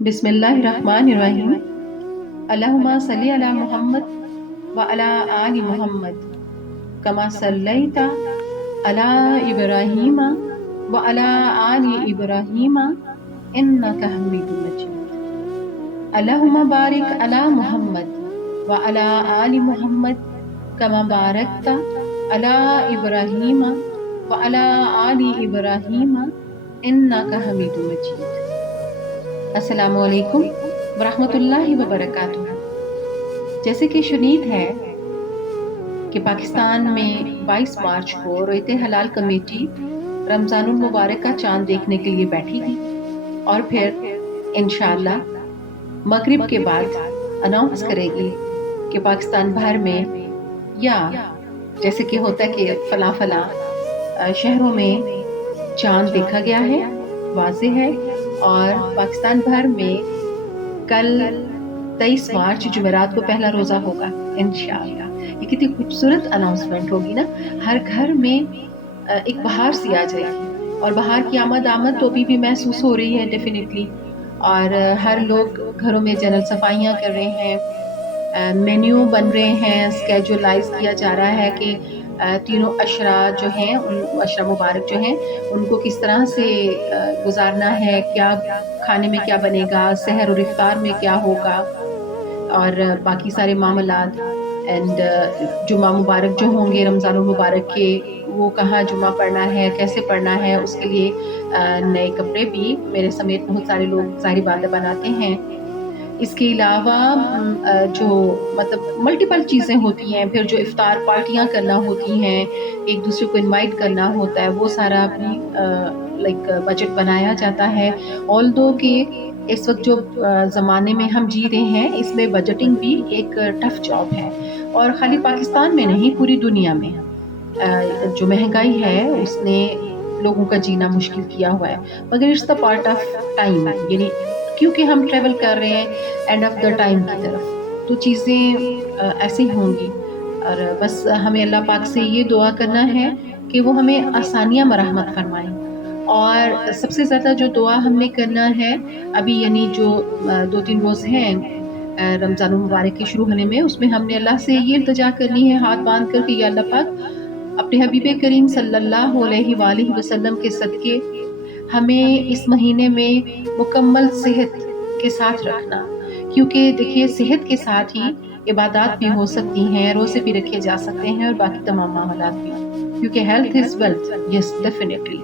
بسم اللہ الرحمن الرحیم۔ اللہم صلی علی محمد وعلی آل محمد کما صلیت علی ابراہیم وعلی آل ابراہیم انک حمید مجید۔ اللہم بارک علی محمد وعلی آل محمد کما بارکت علی ابراہیم وعلی آل ابراہیم انک حمید مجید۔ السلام علیکم ورحمۃ اللہ وبرکاتہ۔ جیسے کہ شنید ہے کہ پاکستان میں 22 مارچ کو رویت حلال کمیٹی رمضان المبارک کا چاند دیکھنے کے لیے بیٹھی تھی، اور پھر انشاءاللہ مغرب کے بعد اناؤنس کرے گی کہ پاکستان بھر میں، یا جیسے کہ ہوتا ہے کہ فلاں فلاں شہروں میں چاند دیکھا گیا ہے، واضح ہے، اور پاکستان بھر میں کل 23 مارچ جمعرات کو پہلا روزہ ہوگا انشاءاللہ۔ یہ کتنی خوبصورت اناؤنسمنٹ ہوگی نا، ہر گھر میں ایک بہار سی آ جائے گی، اور بہار کی آمد تو ابھی بھی محسوس ہو رہی ہے ڈیفینیٹلی، اور ہر لوگ گھروں میں جنرل صفائیاں کر رہے ہیں، مینیو بن رہے ہیں، اسکیجولائز کیا جا رہا ہے کہ تینوں عشرہ جو ہیں، عشرہ مبارک جو ہیں، ان کو کس طرح سے گزارنا ہے، کیا کھانے میں کیا بنے گا، سحر اور افطار میں کیا ہوگا، اور باقی سارے معاملات، اینڈ جمعہ مبارک جو ہوں گے رمضان المبارک کے، وہ کہاں جمعہ پڑھنا ہے، کیسے پڑھنا ہے، اس کے لیے نئے کپڑے بھی میرے سمیت بہت سارے لوگ ظاہری بات بناتے ہیں۔ اس کے علاوہ جو مطلب ملٹیپل چیزیں ہوتی ہیں، پھر جو افطار پارٹیاں کرنا ہوتی ہیں، ایک دوسرے کو انوائٹ کرنا ہوتا ہے، وہ سارا بھی بجٹ بنایا جاتا ہے۔ آلدو کہ اس وقت جو زمانے میں ہم جی رہے ہیں، اس میں بجٹنگ بھی ایک ٹف جاب ہے، اور خالی پاکستان میں نہیں، پوری دنیا میں جو مہنگائی ہے اس نے لوگوں کا جینا مشکل کیا ہوا ہے، مگر it's the part of time, یعنی کیونکہ ہم ٹریول کر رہے ہیں اینڈ آف دا ٹائم کی طرف، تو چیزیں ایسے ہی ہوں گی، اور بس ہمیں اللہ پاک سے یہ دعا کرنا ہے کہ وہ ہمیں آسانیاں مرحمت فرمائیں۔ اور سب سے زیادہ جو دعا ہم نے کرنا ہے ابھی، یعنی جو 2-3 روز ہیں رمضان المبارک کے شروع ہونے میں، اس میں ہم نے اللہ سے یہ التجا کرنی ہے ہاتھ باندھ کر کہ یا اللہ پاک اپنے حبیب کریم صلی اللہ علیہ وآلہ وسلم کے صدقے ہمیں اس مہینے میں مکمل صحت کے ساتھ رکھنا، کیونکہ دیکھیے صحت کے ساتھ ہی عبادات بھی ہو سکتی ہیں، روزے بھی رکھے جا سکتے ہیں، اور باقی تمام معاملات بھی، کیونکہ health is wealth, yes definitely.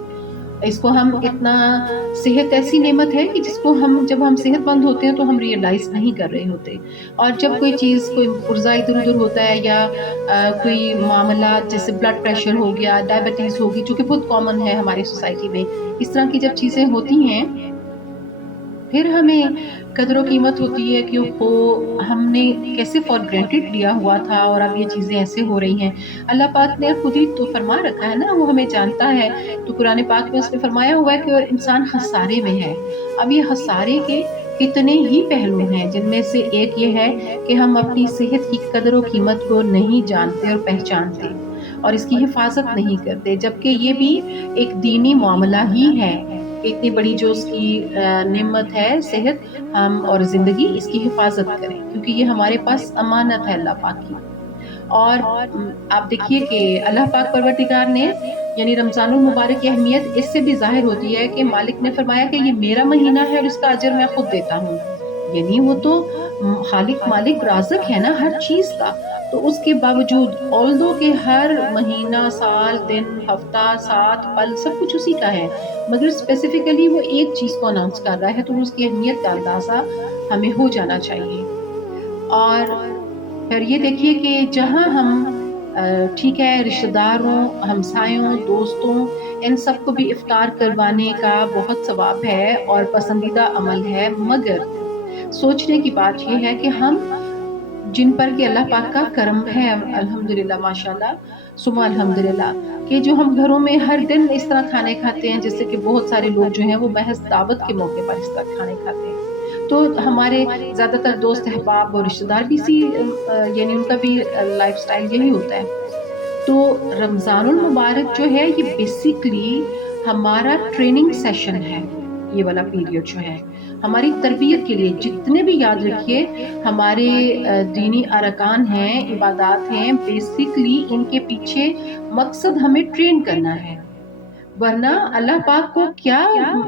اس کو ہم اتنا، صحت ایسی نعمت ہے کہ جس کو جب ہم صحت مند ہوتے ہیں تو ہم ریئلائز نہیں کر رہے ہوتے، اور جب کوئی چیز، کوئی پرزہ ادھر ادھر ہوتا ہے، یا کوئی معاملات جیسے بلڈ پریشر ہو گیا، ڈائبٹیز ہوگی، جو کہ بہت کامن ہے ہماری سوسائٹی میں، اس طرح کی جب چیزیں ہوتی ہیں، پھر ہمیں قدر و قیمت ہوتی ہے کہ ہم نے کیسے فار گرانٹیڈ لیا ہوا تھا، اور اب یہ چیزیں ایسے ہو رہی ہیں۔ اللہ پاک نے خود ہی تو فرما رکھا ہے نا، وہ ہمیں جانتا ہے، تو قرآن پاک میں اس نے فرمایا ہوا ہے کہ انسان خسارے میں ہے۔ اب یہ خسارے کے کتنے ہی پہلو ہیں، جن میں سے ایک یہ ہے کہ ہم اپنی صحت کی قدر و قیمت کو نہیں جانتے اور پہچانتے، اور اس کی حفاظت نہیں کرتے، جبکہ یہ بھی ایک دینی معاملہ ہی ہے کہ اتنی بڑی جو اس کی نعمت ہے صحت، ہم اور زندگی، اس کی حفاظت کریں، کیونکہ یہ ہمارے پاس امانت ہے اللہ پاک کی۔ اور آپ دیکھیے کہ اللہ پاک پروردگار نے، یعنی رمضان المبارک کی اہمیت اس سے بھی ظاہر ہوتی ہے کہ مالک نے فرمایا کہ یہ میرا مہینہ ہے اور اس کا اجر میں خود دیتا ہوں، یعنی وہ تو خالق مالک رازق ہے نا ہر چیز کا، تو اس کے باوجود آلدو کہ ہر مہینہ، سال، دن، ہفتہ، سات، پل سب کچھ اسی کا ہے، مگر اسپیسیفکلی وہ ایک چیز کو اناؤنس کر رہا ہے، تو اس کی اہمیت کا اندازہ ہمیں ہو جانا چاہیے۔ اور پھر یہ دیکھیے کہ جہاں ہم ٹھیک ہے، رشتہ داروں، ہمسایوں، دوستوں، ان سب کو بھی افطار کروانے کا بہت ثواب ہے اور پسندیدہ عمل ہے، مگر سوچنے کی بات یہ ہے کہ ہم جن پر کہ اللہ پاک کا کرم ہے، الحمدللہ، ماشاءاللہ ثم الحمدللہ، کہ جو ہم گھروں میں ہر دن اس طرح کھانے کھاتے ہیں، جیسے کہ بہت سارے لوگ جو ہیں وہ محض دعوت کے موقع پر اس طرح کھانے کھاتے ہیں، تو ہمارے زیادہ تر دوست احباب اور رشتہ دار بھی یعنی ان کا بھی لائف سٹائل یہی ہوتا ہے۔ تو رمضان المبارک جو ہے یہ بیسیکلی ہمارا ٹریننگ سیشن ہے، یہ والا پیریڈ جو ہے ہماری تربیت کے لیے. جتنے بھی یاد رکھیے ہمارے دینی ارکان ہیں، عبادات ہیں، بیسکلی ان کے پیچھے مقصد ہمیں ٹرین کرنا ہے. ورنہ اللہ پاک کو کیا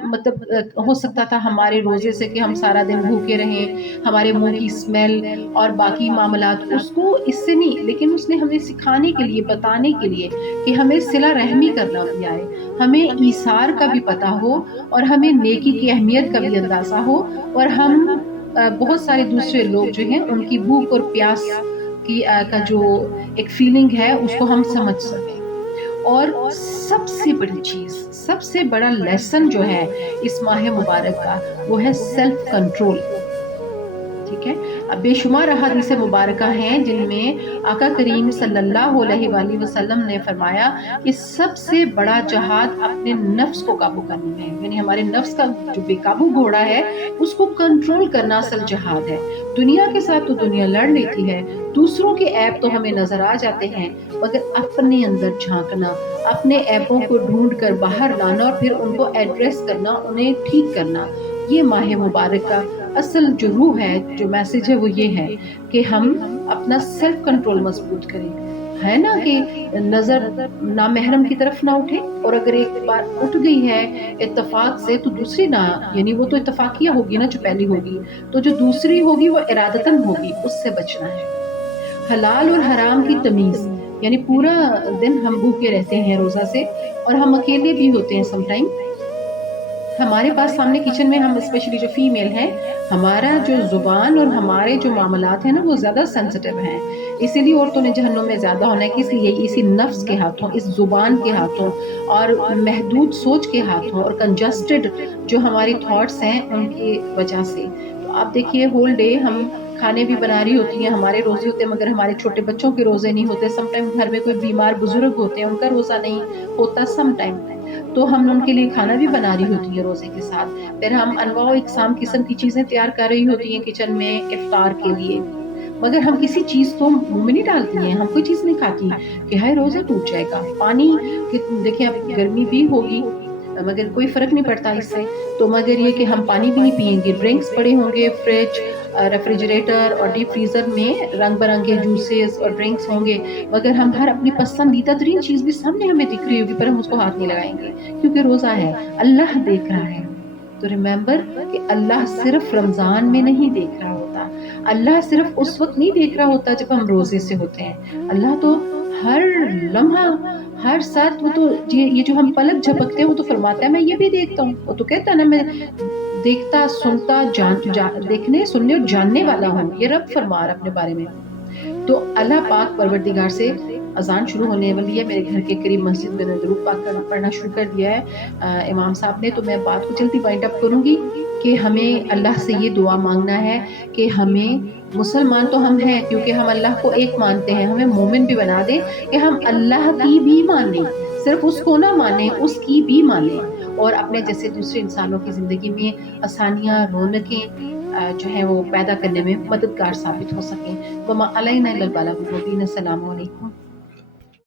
مطلب ہو سکتا تھا ہمارے روزے سے کہ ہم سارا دن بھوکے رہیں، ہمارے منہ کی اسمیل اور باقی معاملات، اس کو اس سے نہیں، لیکن اس نے ہمیں سکھانے کے لیے، بتانے کے لیے کہ ہمیں صلہ رحمی کرنا بھی آئے، ہمیں ایثار کا بھی پتہ ہو، اور ہمیں نیکی کی اہمیت کا بھی اندازہ ہو، اور ہم بہت سارے دوسرے لوگ جو ہیں ان کی بھوک اور پیاس کی کا جو ایک فیلنگ ہے اس کو ہم سمجھ سکیں. اور سب سے بڑی چیز، سب سے بڑا لیسن جو ہے اس ماہ مبارک کا، وہ ہے سیلف کنٹرول. ٹھیک ہے. اب بے شمار احادیث مبارکہ ہیں جن میں آقا کریم صلی اللہ علیہ وآلہ وسلم نے فرمایا کہ سب سے بڑا جہاد اپنے نفس کو قابو کرنے میں ہے. یعنی ہمارے نفس کا جو بے قابو گھوڑا ہے اس کو کنٹرول کرنا اصل جہاد ہے. دنیا کے ساتھ تو دنیا لڑ لیتی ہے، دوسروں کے عیب تو ہمیں نظر آ جاتے ہیں، مگر اپنے اندر جھانکنا، اپنے عیبوں کو ڈھونڈ کر باہر لانا اور پھر ان کو ایڈریس کرنا، انہیں ٹھیک کرنا، یہ ماہ مبارک کا اصل جو روح ہے، جو میسج ہے وہ یہ ہے کہ ہم اپنا سیلف کنٹرول مضبوط کریں. ہے نا کہ نظر نامحرم کی طرف نہ اٹھے، اور اگر ایک بار اٹھ گئی ہے اتفاق سے تو دوسری نہ، یعنی وہ تو اتفاقیہ ہوگی نا جو پہلی ہوگی، تو جو دوسری ہوگی وہ ارادتاً ہوگی، اس سے بچنا ہے. حلال اور حرام کی تمیز، یعنی پورا دن ہم بھوکے رہتے ہیں روزہ سے، اور ہم اکیلے بھی ہوتے ہیں سم ٹائم. ہمارے پاس سامنے کچن میں، ہم اسپیشلی جو فیمیل ہیں، ہمارا جو زبان اور ہمارے جو معاملات ہیں نا وہ زیادہ سینسٹیو ہیں. اسی لیے عورتوں نے جہنم میں زیادہ ہونا ہے، کہ اس لیے اسی نفس کے ہاتھوں، اس زبان کے ہاتھوں، اور محدود سوچ کے ہاتھوں، اور کنجسٹڈ جو ہماری تھاٹس ہیں ان کی وجہ سے. تو آپ دیکھیے ہول ڈے ہم کھانے بھی بنا رہی ہوتی ہیں، ہمارے روزے ہوتے ہیں، مگر ہمارے چھوٹے بچوں کے روزے نہیں ہوتے. سم ٹائم گھر میں کوئی بیمار بزرگ ہوتے ہیں، ان کا روزہ نہیں ہوتا سم ٹائم، تو ہم ان کے لیے کھانا بھی بنا رہی ہوتی ہے روزے کے ساتھ. پھر ہم انواع و اقسام قسم کی چیزیں تیار کر رہی ہوتی ہیں کچن میں افطار کے لیے، مگر ہم کسی چیز کو منہ میں نہیں ڈالتی ہیں، ہم کوئی چیز نہیں کھاتی کہ ہائے روزہ ٹوٹ جائے گا. پانی دیکھیں اب گرمی بھی ہوگی مگر کوئی فرق نہیں پڑتا اس سے، تو مگر یہ کہ ہم پانی بھی نہیں پیئیں گے. ڈرنکس پڑے ہوں گے فریج، ریفریجریٹر اور ڈیپ فریزر میں، رنگ برنگے جوسز اور ڈرنکس ہوں گے، مگر ہم ہر اپنی پسندیدہ ترین چیز بھی سامنے ہمیں دکھ رہی ہوگی پر ہم اس کو ہاتھ نہیں لگائیں گے، کیونکہ روزہ ہے، اللہ دیکھ رہا ہے. تو ریممبر کہ اللہ صرف رمضان میں نہیں دیکھ رہا ہوتا، اللہ صرف اس وقت نہیں دیکھ رہا ہوتا جب ہم روزے سے ہوتے ہیں، اللہ تو ہر لمحہ، ہر ساتھ، وہ تو یہ جو ہم پلک جھپکتے ہیں وہ تو فرماتا ہے میں یہ بھی دیکھتا ہوں. وہ تو کہتا ہے نا میں دیکھتا، سنتا، دیکھنے، سننے اور جاننے والا ہوں، یہ رب فرما رہا اپنے بارے میں. تو اللہ پاک پروردگار سے اذان شروع ہونے والی ہے، میرے گھر کے قریب مسجد میں نے درود پاک پڑھنا شروع کر دیا ہے امام صاحب نے، تو میں بات کو جلدی وائنڈ اپ کروں گی کہ ہمیں اللہ سے یہ دعا مانگنا ہے کہ ہمیں، مسلمان تو ہم ہیں کیونکہ ہم اللہ کو ایک مانتے ہیں، ہمیں مومن بھی بنا دے کہ ہم اللہ کی بھی مانیں، صرف اس کو نہ مانیں، اس کی بھی مانیں، اور اپنے جیسے دوسرے انسانوں کی زندگی میں آسانیاں، رونقیں جو ہیں وہ پیدا کرنے میں مددگار ثابت ہو سکیں. وما علینا الا البلاغ المبین. السلام علیکم.